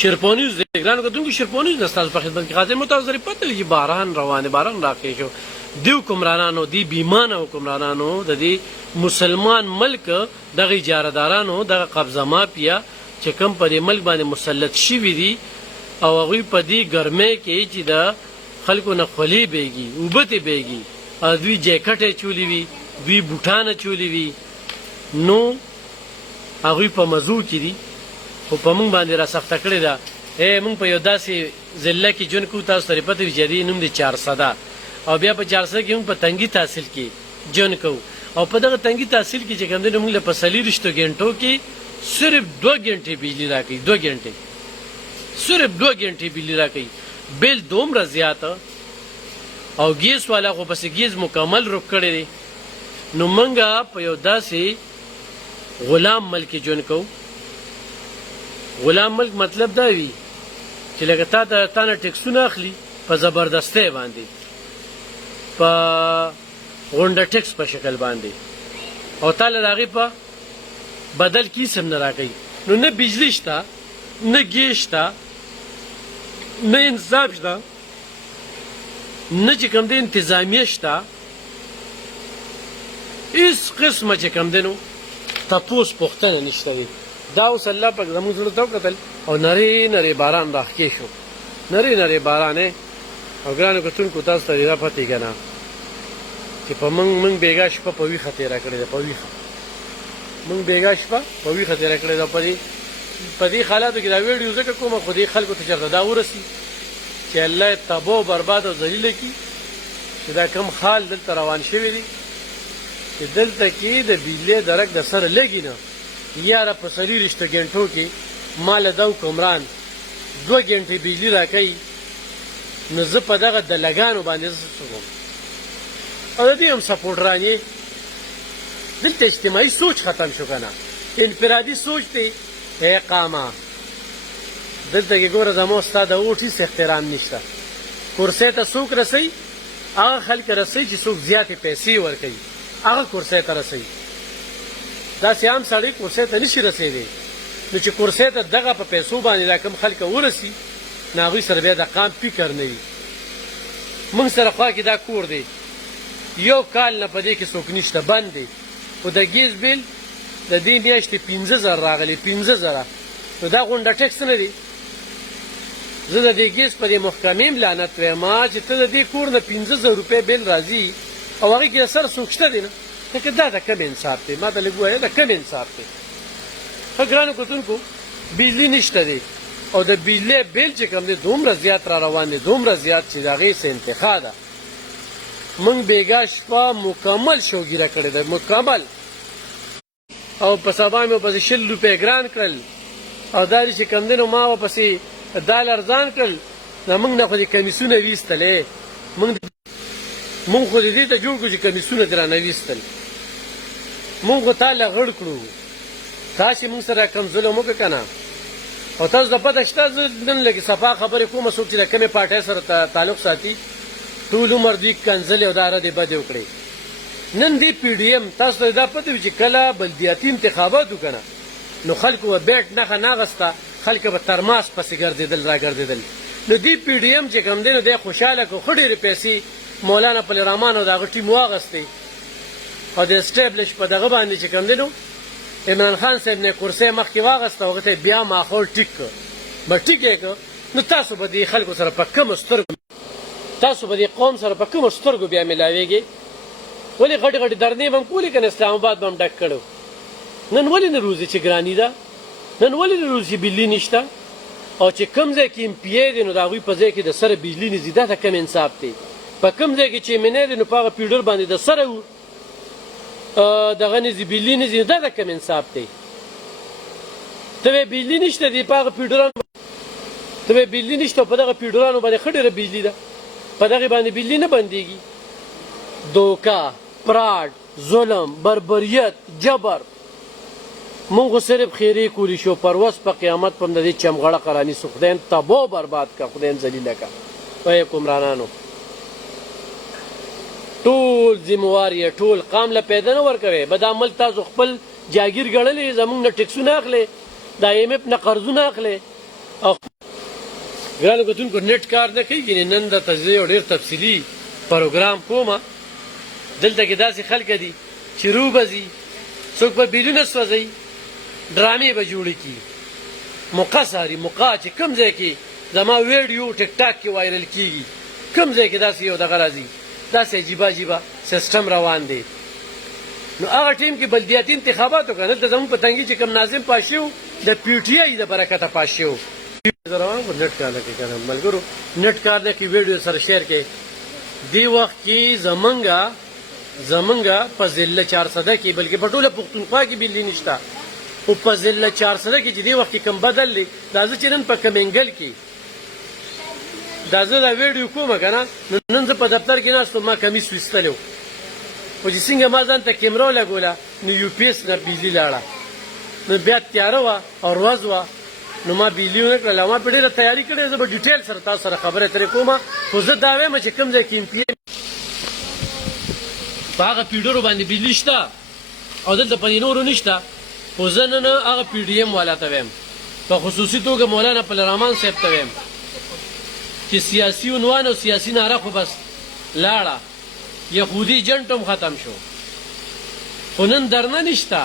شیرپانیز دی ګرانو کتونکو شیرپانیز نه ستاسو په خدمت کې حاضر مو تاسو سره پته وي چې باران روان دی باران راکې شو دی حکمرانانو دی بیمانه حکمرانانو د دې مسلمان ملک دغه اجارهدارانو دغه قبضه مافیا چې کوم په دې ملک باندې مسلط شوي دي او هغوی په دې ګرمۍ کې چې د خلکو نه خولې بیږي اوبه ترې بیږي او دوی جیکټ چولی وي دوی بوټان چولی وي نو هغوی په مزو کې دي خو په موږ باندې را سخته کړې ده موږ په یو داسې ضلع کې ژوند کوو تاسو ته پته وي چې دې نوم دی 400 او بیا په 400 کې موږ په تنګي تحصیل کې ژوند کوو او په دغه تنګي تحصیل کې چې کوم دی موږ له په 40 غنټو کې صرف 2 غنټې بجلی راکوي 2 غنټې صرف 2 غنټې بجلی راکوي بل دومره زیاته او ګیس والا خو پس ګیس مکمل روک کړی دی نو منګه په یو داسې غلام ملک ژوند کوو غلام ملک مطلب دا وي چې لکه تا نه ټیکسونه اخلي په زبردستۍ باندې په غونډه ټیکس په شکل باندې او تاله د هغې په بدل کیس هم نه راکوي نو نه بجلی شته نه ګیس شته نه انصاف شته نه چې کوم دی انتظامیه شته هېڅ قسمه چې کوم دی نو تپوس پوښتنه نشته دی دا اوس الله پاک زموږ زړه ته وکتل او نری نری باران راښکې شو نری نری باران او ګرانو کتونکو تاسو ته دا پته که نه چې په موږ بېګا شپه په ویښه تېره کړې ده په ویښه موږ بېګا شپه په ویښه تېره کړې ده په دې حالاتو کې دا ویډیو ځکه کومه خو دې خلکو ته چېرته دا ورسي چې الله یې تباه و برباد او ذلیله کړي چې دا کوم حال دلته روان شوی دی چې دلته کې د بجلۍ درک د سره لګي نه یاره په 40 غنټو کې ما له دا حکمران 2 غنټې بجلي راکوي نو زه په دغه دلګانو باندې زه څه کوم او د دې هم سپورټران یې دلته اجتماعي سوچ ختم شو که نه انفرادي سوچ دی قامه دلته کې ګوره زما ستا د اوټ هېڅ احترام نشته کرسۍ ته څوک رسوي هغه خلک رسوي چې څوک زیاتې پیسې ورکوي هغه کرسۍ ته رسوي داسې عام سړی کرسۍ ته نشي رسېدی نو چې کرسۍ ته دغه په پیسو باندې دا کوم خلک ورسي نو هغوی سره بیا د قام فکر نه وي موږ سره خوا کې دا کور دی یو کال نه په دې کې څوک نشته بند دی خو د ګیس بیل د دې میاشتې 15,000 راغلی 15,000 نو دا غونډه ټیکس نه دی زه د دې ګیس په دې محکمې م لعنت وایم چې ته د دې کور نه 15,000 روپۍ بیل راځي او هغې کې د سر څوک شته دی نه لکه دا د کم انصاف دی ما ته لږ ووایه د کم انصاف دی ښه ګرانو کتونکو بجلي نشته دی او د بجلۍ بیل چې کوم دی دومره زیات را روان دی دومره زیات چې د هغې څه انتخا ده موږ بېګا شپه مکمل شوګیره کړې ده مکمل او په سبا مې ورپسې 20 روپۍ ګران کړل او دا چې کوم دی نو ما ورپسې دال ارزان کړل نو موږ نه خو دې کمیسونه ویستلې موږ خو دې ته جوړ کړو چې کمیسونه دې رانه ویستل موږ خو تا له غړ کړو تاسې موږ سره کم ظلم وکړه که نه او تاسو ته پته شته زه نن لږې صفا خبرې کوم څوک چې د کمې پارټۍ سره تعلق ساتي ټول عمر دوی کنځلې او دا ردې بدې وکړې نن دې پی ډي ایم تاسو ته دا پته وي چې کله بلدیاتي انتخابات وکړه نو خلکو به بیټ نښه ناغسته خلک به ترماس پسې ګرځېدل راګرځېدل نو دې پی ډي ایم چې کوم دی نو دی خوشحاله کړو ښه ډېرې پیسې مولانا پل رحمان او د هغه ټیم واغستې او د اسټیبلش په دغه باندې چې کوم دی نو عمران خان صاحب نه کرسۍ مخکې واغسته هغه ته بیا ماحول ټیک کړ به ټیک یې کړ نو تاسو به دې خلکو سره په کومو سترګو تاسو به دې قوم سره په کومو سترګو بیا میلاویږئ ولې غټې غټې درنې به هم کولې که نه اسلام آباد به هم ډک کړو نن ولې نه روزي چې ګراني ده نن ولې نه روزي بجلي نشته او چې کوم ځای کې امپیې دی نو د هغوی په ځای کې د سره بجلي نه ځي دا ته کم انصاف دی په کوم ځای کې چې منی دی نو په هغه پیډر باندې د سره دغه نه ځي بجلي نه ځي نو دا ته کم انصاف دی ته وایې بجلي نشته دی په هغه پیډرانو ته وایې بجلي نشته په دغه پیډرانو باندې ښه ډېره بجلي ده په دغې باندې بجلي نه بندېږي دوکه پراډ ظلم بربریت جبر مونږ خو صرف خیرې کولی شو پروس په قیامت په هم د دې چمغړه قرانیسو خدای هم تباه و برباد که خدای هم ذلیله که وایې حکمرانانو ټول ذموار یې ټول قام له پیدا نه ورکوئ به دا ملک تاسو خپل جاګیر ګڼلې زمونږ نه ټکسونه اخلئ د IMF نه قرضونه اخلئ او ګرانو کتونکو نیټ کار نه کوي، یعنې نن درته زه یو ډېر تفصیلي پروګرام کومه. دلته کې داسې خلک دي چې رو به ځي، څوک به بیلونه سوځوي، ډرامې به جوړې کړي، موقع ساري موقع چې کوم ځای کې زما ویډیو ټیک ټاک کې وایرل کېږي، کوم ځای کې داسې یو دغه راځي، داسې عجیبه عجیبه سیسټم روان دی. نو هغه ټیم کې بلدیاتي انتخابات وکړه، دلته زموږ په تنګي چې کوم ناظم پاس شوی و د پی ټي آی د برکته پاس شوی و. روان و نیټ کار نه کوي که نه ملګرو، نیټ کار نه کوي، ویډیو سره شیر کوي. دې وخت کې زمونږ په ضلع 400 کې بلکې په ټوله پښتونخوا کې بجلي نشته، خو په ضلع 400 کې چې دې وخت کې کوم بدل دی، دا زه چې نن په کمنګل کې دا زه دا ویډیو کومه که نه، نن زه په دفتر کې ناست وم، ما کمیس ویستلی و، خو چې څنګه ما ځان ته کیمره ولګوله نو یو پي ایس نه بجلي لاړه، نو بیا تیاره وه او ورځ وه، نو ما بجلي ونه کړله. ما په ډېره تیاري کړې، زه به ډیټیل سره تاسو سره خبرې اترې کومه، خو زه دا وایم چې کوم ځای کې ام پي په هغه پیډرو باندې بجلي شته او دلته په دې نورو نشته، خو زه نن هغه پي ډي ایم والا ته وایم، په خصوصي توګه مولانا پلرحمان صاحب ته وایم چې سیاسي عنوان او سیاسي ناره خو بس لاړه، یهودي جنټ هم ختم شو، خو نن درنه نشته،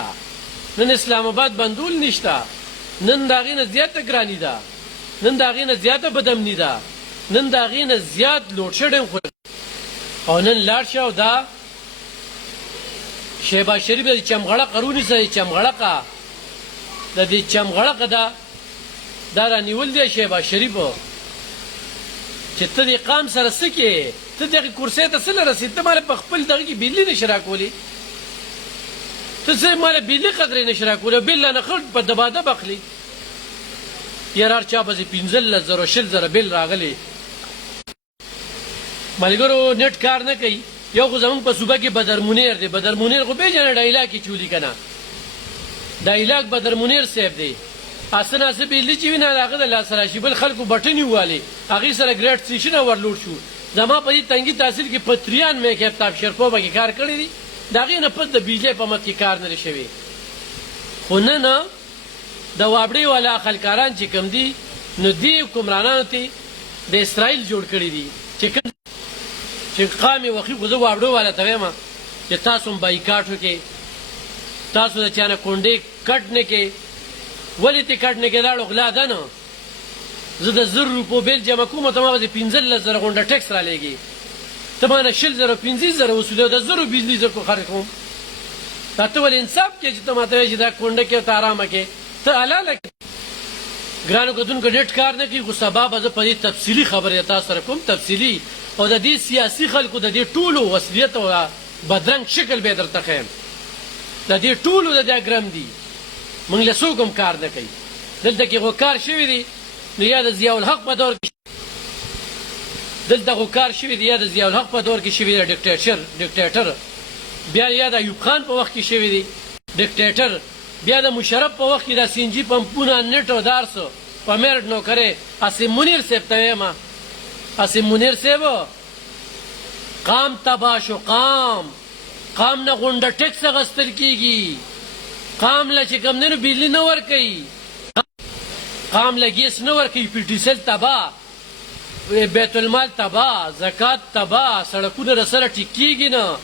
نن اسلام آباد بندول نشته، نن د هغې نه زیاته ګراني ده، نن د هغې نه زیاته بدامني ده، نن د هغې نه زیات لوډ شډینګ خو او نن لاړ شه او دا شهباز شریف د چمغړق ونیسه، چمغړقه د دې چمغړقه دا رانیول دی شهباز شریفو چې ته دې قام سره څه کې، ته دغې کرسۍ ته څه له رسېد، ته ماله په خپل دغه کې بیلي نشي راکولی، ته څه ماله بیلي قدرې نشي راکولی، بیل نه خړ په دبادب اخلي، یاره هر چا پسې 15,000 20,000 بیل راغلی. ملګرو نیټ کار نه کوي. یو خو زمونږ په صوبه کې بدر منیر دی، بدر منیر خو پېژنې ډایلاګ کې چولي که نه، ډایلاګ بدر منیر صاحب دی، اسه ناسه بیلي چې وي نه د هغه د لاسه راشي، بل خلکو بټنې ووالې، هغې سره ګریډ سټیشنه ورلوډ شو. زما په دې تنګي تحصیل کې په 93 کې افتاب شرپو به کې کار کړی دی، د هغې نه پس د بجلۍ په مد کې کار نه دی شوی. خو نن د وابړې والا خلکاران چې کوم دي، نو دې حکمرانانو ته د اسرائیل جوړ کړي دي چې قام یې وخي. خو زه وابړو والا ته وایم چې تاسو هم بایکاټ وکړئ، تاسو د چا نه کونډې کټ نه کړئ. ولې ته کټ نه کړې؟ دا غلا ده نه، زه د 1000 روپو بیل جمع کوم، ته ما به 15,000 غونډه ټیکس رالیږي، ته ما نه 20,000 15,000 وصولوي، د 1000 بجلي زه کو خرڅ کوم. دا ته ولې انصاف کوې چې ته ماته وایې چې دا کونډه کې ته ارامه کې، ته حلاله کې. ګرانو کتونکو نیټ کار نه کوي، خو سبا به زه په دې تفصیلي خبرې تاسو سره کوم، تفصیلي، او د دې سیاسي خلکو د دې ټولو وصلیت او بدرنګ شکل به درته ښیم، د دې ټولو د دې ګرم دي، موږ له څوک هم کار نه کوي. دلته کې خو کار شوي دي، نو یا د ضیاء الحق په دور کې دلته خو کار شوي دي، یا د ضیاء الحق په دور کې شوي دی ډیکټیټر، بیا یا د ایوب خان په وخت کې شوي دي ډیکټیټر، بیا د مشرف په وخت کې د سینجي پمپونه نټ او دارسو په میرټ نوکرې. اسیم منیر صاحب ته وایم، اسیم منیر صاحب قام تباه شو، قام نه غونډه ټیکس اخیستل کېږي، قام له چې کوم دی نو بجلي نه ورکوي، قام له ګیس نه ورکوي، پي ټي سیل تباه، بیت المال تباه، زکات تباه، سړکونه رسره ټیک کېږي نه.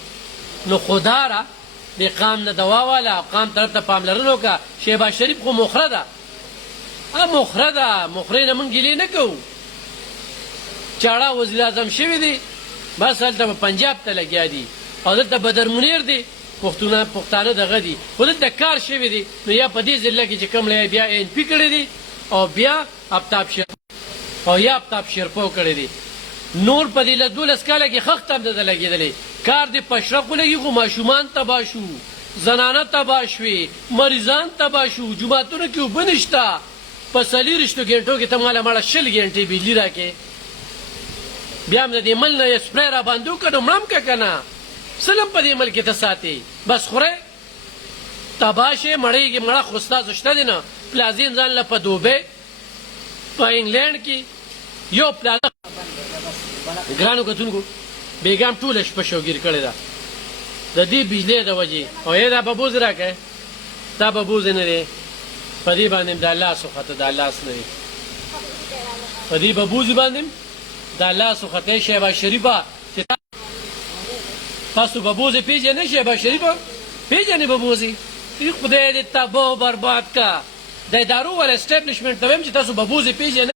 نو خدا را د قام نه دوا والا قام طرف ته پاملرنه وکړه. شهباز شریف خو مخره ده، مخره ده، مخرې نه موږ ګیلې نه کوو. چاړه وزیر اعظم شوي دي، بس هلته به پنجاب ته لګیا دي، او دلته بدر منیر دی، پښتانه دغه دي، خو دلته کار شوي دي. نو یا په دې ضلع کې چې کوم بیا ANP کړی دي، او بیا آفتاب شرپو کړی دي. نور په دې 12 کاله کې خښت هم دته لګېدلی، کار دې پشرق ولګي، خو ماشومان تباه شو، زنانه تباه شوې، مریضان تباه شو، جوماتونو کې اوبه نشته، په 40 ګنټو کې ته ماله مړه 20 ګنټې بجلي راکې، بیا هم د دې مل نه یې سپری را باندې وکړه، نو مړه هم که که نه، سلم په دې ملک کې ته ساتې، بس خورئ تباه شې، مړېږي، مړه خو ستاسو شته دی نه. پلازین ځان له په دوبۍ په انګلینډ کې یو پلازه ګرانو کتونکو بیګام ټوله شپه شوګیر کړې ده د دې بجلۍ د وجې، او یې دا ببوز راکړی، دا ببوز نه دی، په دې باندې د الله څخه ته د الله نه دی. په دې ببوزي باندې دا لاس وختی شهباز شریفه چې تاسو ببوزي پیژنئ شهباز شریفه پیژنئ ببوزي خدای دې تباه و برباد کا د ادارو ول اسټابلیشمنټ ته وایم چې تاسو ببوزي پیژنئ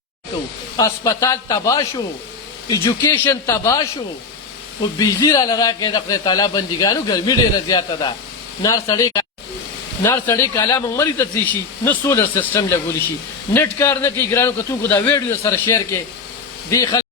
اسپتال تباه شو ایجوکیشن تباه شو خو بجلی را راکړې د خدای تعالی بندګانو ګرمي ډېره زیاته ده نار سړی کالا موږ مړي ته ځي شي نه سولر سیسټم لګولی شي نټ کار نه کوي ګرانو کتونکو دا ویډیو سره شیر کې دې